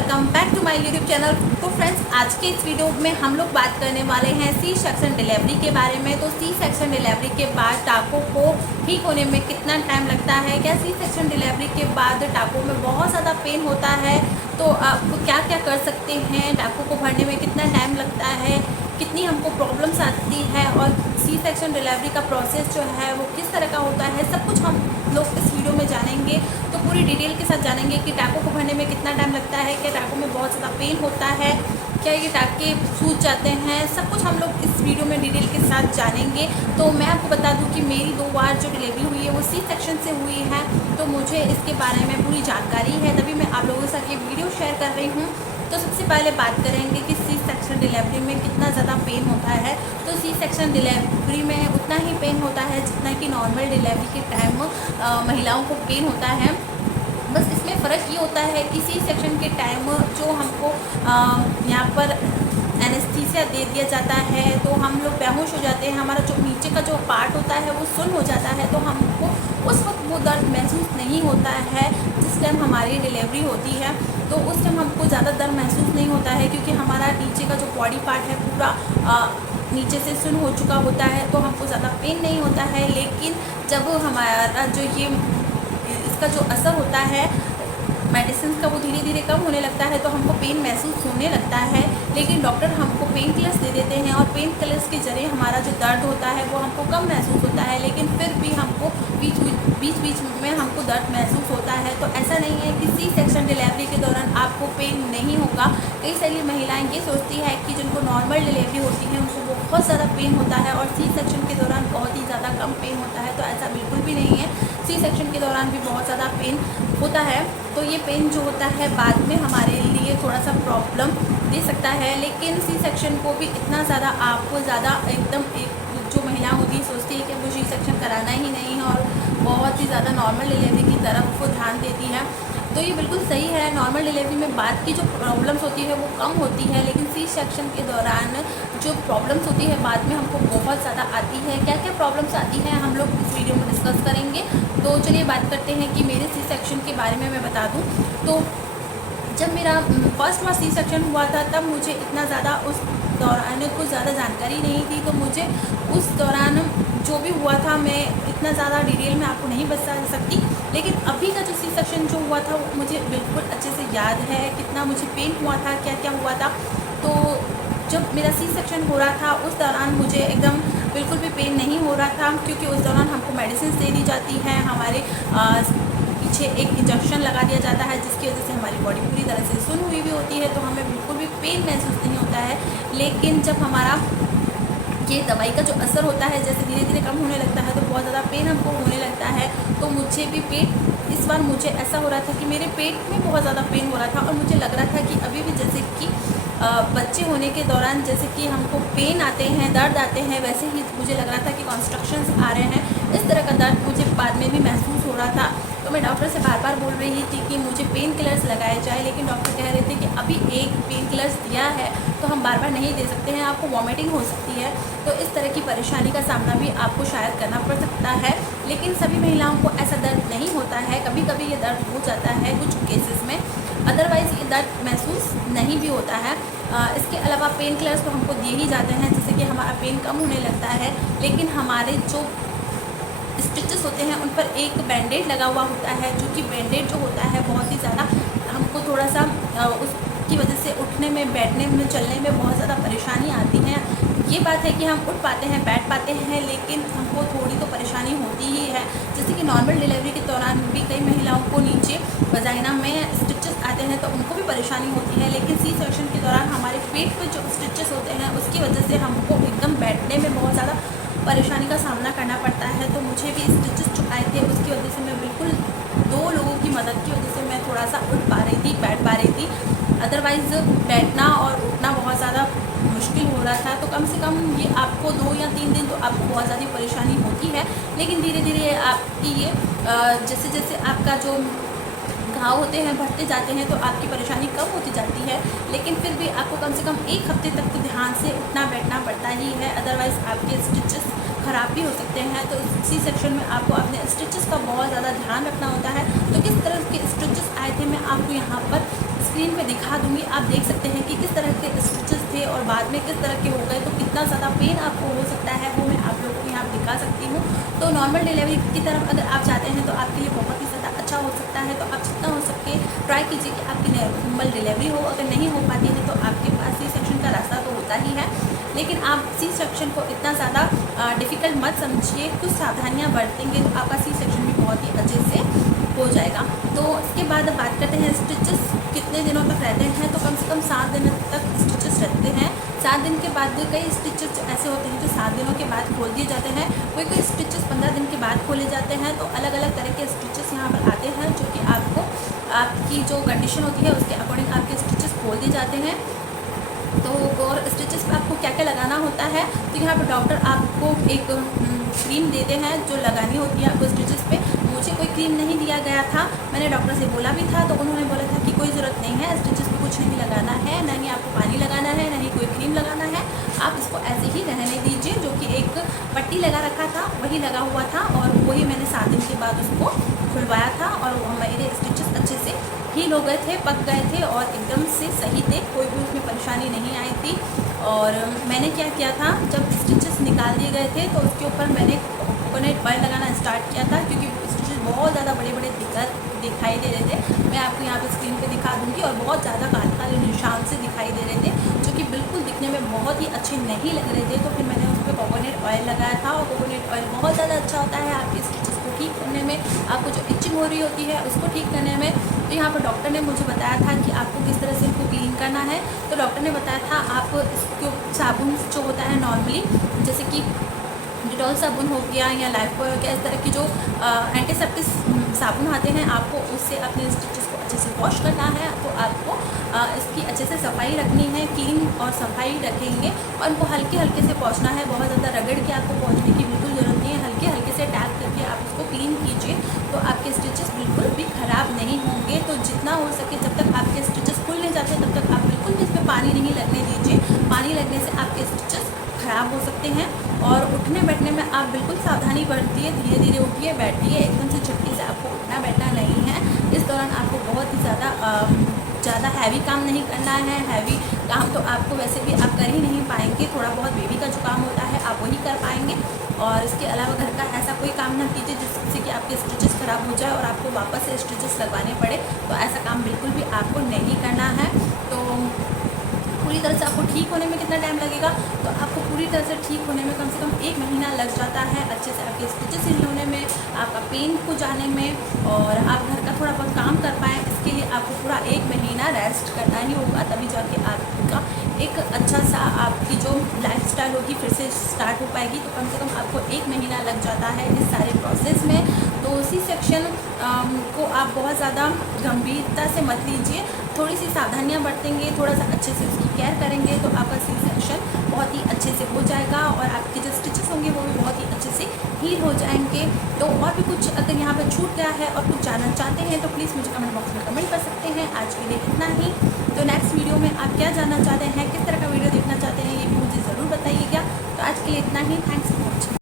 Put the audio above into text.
Welcome back to my YouTube channel. तो friends, आज के इस वीडियो में हम लोग बात करने वाले हैं सी सेक्शन डिलीवरी के बारे में। तो सी सेक्शन डिलीवरी के बाद टाकों को ठीक होने में कितना टाइम लगता है, क्या सी सेक्शन डिलीवरी के बाद टाकों में बहुत ज़्यादा पेन होता है, तो आप क्या क्या कर सकते हैं, टाकों को भरने में कितना टाइम लगता है, कितनी हमको प्रॉब्लम्स आती है, और सी सेक्शन डिलीवरी का प्रोसेस जो है वो किस तरह का होता है, सब कुछ हम लोग इस वीडियो में जानेंगे। तो पूरी डिटेल के साथ जानेंगे कि टाकों को भरने में कितना टाइम लगता है, क्या टाकों में बहुत ज़्यादा पेन होता है, क्या ये टाके सूज जाते हैं, सब कुछ हम लोग इस वीडियो में डिटेल के साथ जानेंगे। तो मैं आपको बता दूं कि मेरी 2 बार जो डिलीवरी हुई है वो सी सेक्शन से हुई है, तो मुझे इसके बारे में पूरी जानकारी है, तभी मैं आप लोगों के साथ ये वीडियो शेयर कर रही हूँ। तो सबसे पहले बात करेंगे कि सी सेक्शन डिलीवरी में कितना ज़्यादा पेन होता है। तो सी सेक्शन डिलीवरी में उतना ही पेन होता है जितना कि नॉर्मल डिलीवरी के टाइम महिलाओं को पेन होता है। बस इसमें फ़र्क ये होता है कि सी सेक्शन के टाइम जो हमको यहाँ पर एनेस्थीसिया दे दिया जाता है, तो हम लोग बेहोश हो जाते हैं, हमारा जो नीचे का जो पार्ट होता है वो सुन्न हो जाता है, तो हमको उस वक्त वो दर्द महसूस नहीं होता है। जिस टाइम हमारी डिलीवरी होती है तो उस टाइम हमको ज़्यादा दर्द महसूस नहीं होता है, क्योंकि हमारा नीचे का जो बॉडी पार्ट है पूरा नीचे से सुन्न हो चुका होता है, तो हमको ज़्यादा पेन नहीं होता है। लेकिन जब हमारा जो ये इसका जो असर होता है मेडिसिन का वो धीरे धीरे कम होने लगता है, तो हमको पेन महसूस होने लगता है। लेकिन डॉक्टर हमको पेन किलर्स दे देते हैं, और पेन किलर्स के जरिए हमारा जो दर्द होता है वो हमको कम महसूस होता है, लेकिन फिर भी हमको बीच में हमको दर्द महसूस होता है। तो ऐसा नहीं है कि सी सेक्शन डिलीवरी के दौरान आपको पेन नहीं होगा। कई सारी महिलाएं ये सोचती है कि जिनको नॉर्मल डिलीवरी होती है उनको बहुत ज़्यादा पेन होता है, और सी सेक्शन के दौरान बहुत ही ज़्यादा कम पेन होता है। तो ऐसा बिल्कुल भी नहीं है, सी सेक्शन के दौरान भी बहुत ज़्यादा पेन होता है। तो ये पेन जो होता है बाद में हमारे लिए थोड़ा सा प्रॉब्लम दे सकता है, लेकिन सी सेक्शन को भी इतना ज़्यादा आपको ज़्यादा एकदम जो महिला होती है सोचती है कि मुझे सी सेक्शन कराना ही नहीं है, और बहुत ही ज़्यादा नॉर्मल डिलीवरी की तरफ वो ध्यान देती है। तो ये बिल्कुल सही है, नॉर्मल डिलीवरी में बाद की जो प्रॉब्लम्स होती है वो कम होती है, लेकिन सी सेक्शन के दौरान जो प्रॉब्लम्स होती है बाद में हमको बहुत ज़्यादा आती है। क्या क्या प्रॉब्लम्स आती हैं हम लोग इस वीडियो में डिस्कस करेंगे। तो चलिए बात करते हैं कि मेरे सी सेक्शन के बारे में मैं बता दूँ। तो जब मेरा फर्स्ट बार सी सेक्शन हुआ था तब मुझे इतना ज़्यादा उस दौरान कुछ ज़्यादा जानकारी नहीं थी, तो मुझे उस दौरान जो भी हुआ था मैं इतना ज़्यादा डिटेल में आपको नहीं बता सकती। लेकिन अभी का जो सी सेक्शन जो हुआ था वो मुझे बिल्कुल अच्छे से याद है, कितना मुझे पेन हुआ था, क्या क्या हुआ था। तो जब मेरा सी सेक्शन हो रहा था उस दौरान मुझे एकदम बिल्कुल भी पेन नहीं हो रहा था, क्योंकि उस दौरान हमको मेडिसिन दे दी जाती हैं, हमारे पीछे एक इंजेक्शन लगा दिया जाता है जिसकी वजह से हमारी बॉडी पूरी तरह से सुन्न हुई भी होती है, तो हमें बिल्कुल भी पेन महसूस नहीं होता है। लेकिन जब हमारा ये दवाई का जो असर होता है जैसे धीरे धीरे कम होने लगता है तो बहुत ज़्यादा पेन हमको होने लगता है। तो मुझे भी पेट इस बार मुझे ऐसा हो रहा था कि मेरे पेट में बहुत ज़्यादा पेन हो रहा था, और मुझे लग रहा था कि अभी भी जैसे कि बच्चे होने के दौरान जैसे कि हमको पेन आते हैं, दर्द आते हैं, वैसे ही मुझे लग रहा था कि कॉन्स्ट्रक्शंस आ रहे हैं। इस तरह का दर्द मुझे बाद में भी महसूस हो रहा था। तो मैं डॉक्टर से बार बार बोल रही थी कि मुझे पेन किलर्स लगाए जाए, लेकिन डॉक्टर कह रहे थे कि अभी एक पेन किलर्स दिया है तो हम बार बार नहीं दे सकते हैं, आपको वॉमिटिंग हो सकती है। तो इस तरह की परेशानी का सामना भी आपको शायद करना पड़ सकता है। लेकिन सभी महिलाओं को ऐसा दर्द नहीं होता है, कभी कभी ये दर्द हो जाता है कुछ केसेस में, अदरवाइज़ ये दर्द महसूस नहीं भी होता है। इसके अलावा पेन किलर्स तो हमको दिए ही जाते हैं जिससे कि हमारा पेन कम होने लगता है, लेकिन हमारे जो स्टिचेस होते हैं उन पर एक बैंडेड लगा हुआ होता है, जो कि बैंडेड जो होता है बहुत ही ज़्यादा हमको थोड़ा सा उसकी वजह से उठने में, बैठने में, चलने में बहुत ज़्यादा परेशानी आती है। ये बात है कि हम उठ पाते हैं, बैठ पाते हैं, लेकिन हमको थोड़ी तो परेशानी होती ही है। जैसे कि नॉर्मल डिलीवरी के दौरान भी कई महिलाओं को नीचे वजाइना में स्टिचेस आते हैं तो उनको भी परेशानी होती है, लेकिन सी सेक्शन के दौरान हमारे पेट पर जो स्टिचेस होते हैं उसकी वजह से हमको एकदम बैठने में बहुत ज़्यादा परेशानी का सामना करना पड़ता है। तो मुझे भी स्टिचेस जो आए थे उसकी वजह से मैं बिल्कुल 2 लोगों की मदद की वजह से मैं थोड़ा सा उठ पा रही थी, बैठ पा रही थी, अदरवाइज़ बैठना और उठना बहुत ज़्यादा मुश्किल हो रहा था। तो कम से कम ये आपको 2 या 3 दिन तो आपको बहुत ज़्यादा परेशानी होती है, लेकिन धीरे धीरे आपकी ये जैसे जैसे आपका जो घाव होते हैं बढ़ते जाते हैं तो आपकी परेशानी कम होती जाती है। लेकिन फिर भी आपको कम से कम 1 हफ्ते तक तो ध्यान से उठना बैठना पड़ता ही है, अदरवाइज़ आपके स्टिचेस ख़राब भी हो सकते हैं। तो सी सेक्शन में आपको अपने स्टिचेस का बहुत ज़्यादा ध्यान रखना होता है। तो किस तरह के स्टिचेस आए थे मैं आपको यहाँ पर स्क्रीन पे दिखा दूँगी, आप देख सकते हैं कि किस तरह के स्टिचेस थे और बाद में किस तरह के हो गए, तो कितना ज़्यादा पेन आपको हो सकता है वो मैं आप लोगों को यहाँ दिखा सकती हूँ। तो नॉर्मल डिलीवरी की तरफ अगर आप चाहते हैं तो आपके लिए बहुत ही ज़्यादा अच्छा हो सकता है। तो आप जितना हो सके ट्राई कीजिए कि आपकी नॉर्मल डिलीवरी हो। अगर नहीं हो पाती है तो आपके पास सी सेक्शन का रास्ता तो होता ही है, लेकिन आप सी सेक्शन को इतना ज़्यादा डिफ़िकल्ट मत समझिए। कुछ सावधानियाँ बरतेंगे तो आपका सी सेक्शन भी बहुत ही अच्छे से हो जाएगा। तो इसके बाद अब बात करते हैं स्टिचेस कितने दिनों तक रहते हैं। तो कम से कम 7 दिन तक स्टिचेस रहते हैं। 7 दिन के बाद कई स्टिचेस ऐसे होते हैं जो 7 दिनों के बाद खोल दिए जाते हैं, कोई स्टिचेस 15 दिन के बाद खोले जाते हैं। तो अलग अलग तरह के स्टिचेस यहाँ पर आते हैं, जो कि आपको आपकी जो कंडीशन होती है उसके अकॉर्डिंग आपके स्टिचेस खोल दिए जाते हैं। तो और स्टिचेस पे आपको क्या क्या लगाना होता है, तो यहाँ पर डॉक्टर आपको एक क्रीम देते हैं जो लगानी होती है आपको स्टिचेस पे। मुझे कोई क्रीम नहीं दिया गया था, मैंने डॉक्टर से बोला भी था, तो उन्होंने बोला था कि कोई ज़रूरत नहीं है, स्टिचेस पे कुछ नहीं लगाना है, ना ही आपको पानी लगाना है, ना ही कोई क्रीम लगाना है, आप इसको ऐसे ही रहने दीजिए। जो कि एक पट्टी लगा रखा था वही लगा हुआ था, और वही मैंने 7 दिन के बाद उसको खुलवाया था, और मेरे स्टिचेस अच्छे से हील हो गए थे, पक गए थे और एकदम से सही थे, कोई भी उसमें परेशानी नहीं आई थी। और मैंने क्या किया था, जब स्टिचेस निकाल दिए गए थे तो उसके ऊपर मैंने कोकोनट ऑयल लगाना स्टार्ट किया था, क्योंकि स्टिचेस बहुत ज़्यादा बड़े बड़े दिखाई दे रहे थे। मैं आपको यहाँ पे स्क्रीन पे दिखा दूँगी, और बहुत ज़्यादा काले काले निशान से दिखाई दे रहे थे, जो कि बिल्कुल दिखने में बहुत ही अच्छे नहीं लग रहे थे। तो फिर मैंने उस पर कोकोनट ऑयल लगाया था, और कोकोनट ऑयल बहुत ज़्यादा अच्छा होता है आपके स्टिचेस को ठीक करने में, आपको जो इचिंग हो रही होती है उसको ठीक करने में। तो यहाँ पर डॉक्टर ने मुझे बताया था कि आपको किस तरह से इसको क्लीन करना है। तो डॉक्टर ने बताया था आप इसको साबुन जो होता है नॉर्मली, जैसे कि डिटॉल साबुन हो गया या लाइफबॉय हो गया, इस तरह की जो एंटीसेप्टिक साबुन आते हैं, आपको उससे अपने स्टिचेस को अच्छे से वॉश करना है। तो आपको इसकी अच्छे से सफाई रखनी है, क्लीन और सफाई रखेंगे, और उनको हल्के हल्के से पोंछना है, बहुत ज़्यादा रगड़ के आपको पोंछने की बिल्कुल ज़रूरत नहीं है। हल्के हल्के से टैप करके आप उसको क्लीन कीजिए, तो आपके स्टिचेस बिल्कुल भी ख़राब नहीं होंगे। तो जितना हो सके जब तक आपके स्टिचेस खुल नहीं जाते तब तक आप बिल्कुल भी इसमें पानी नहीं लगने दीजिए। पानी लगने से आपके स्टिचेस ख़राब हो सकते हैं। और उठने बैठने में आप बिल्कुल सावधानी बरतिए, धीरे धीरे उठिए बैठिए, एकदम से झटके से आपको उठना बैठना नहीं है। इस दौरान आपको बहुत ही ज़्यादा हैवी काम नहीं करना है। हैवी काम तो आपको वैसे भी आप कर ही नहीं पाएंगे, थोड़ा बहुत बेबी का जो काम होता है आप वही कर पाएंगे, और इसके अलावा घर का ऐसा कोई काम ना कीजिए जिससे कि आपके स्टिचेस ख़राब हो जाए और आपको वापस से स्टिचेस लगवाने पड़े। तो ऐसा काम बिल्कुल भी आपको नहीं करना है। तो पूरी तरह से आपको ठीक होने में कितना टाइम लगेगा, तो आपको पूरी तरह से ठीक होने में कम से कम 1 महीना लग जाता है, अच्छे से आपके स्टिचेस हील होने में, आपका पेन को जाने में, और आप घर का थोड़ा बहुत काम कर पाएँ। इसके लिए आपको पूरा 1 महीना रेस्ट करना ही होगा, तभी जाके आपका एक अच्छा सा आपकी जो लाइफस्टाइल होगी फिर से स्टार्ट हो पाएगी। तो कम से कम आपको 1 महीना लग जाता है इस सारे प्रोसेस में। तो सी सेक्शन को आप बहुत ज़्यादा गंभीरता से मत लीजिए, थोड़ी सी सावधानियाँ बरतेंगे, थोड़ा सा अच्छे से उसकी केयर करेंगे, तो आपका सी सेक्शन बहुत ही अच्छे से हो जाएगा, और आपके जो स्टिचेस होंगे वो भी बहुत ही अच्छे से हील हो जाएंगे। तो और भी कुछ अगर यहाँ पर छूट गया है और कुछ जानना चाहते हैं तो प्लीज़ मुझे कमेंट बॉक्स में कमेंट कर सकते हैं। आज के लिए इतना ही। तो नेक्स्ट वीडियो में आप क्या जानना चाहते हैं, किस तरह का वीडियो देखना चाहते हैं, ये भी मुझे ज़रूर बताइएगा। तो आज के लिए इतना ही। Thanks for watching.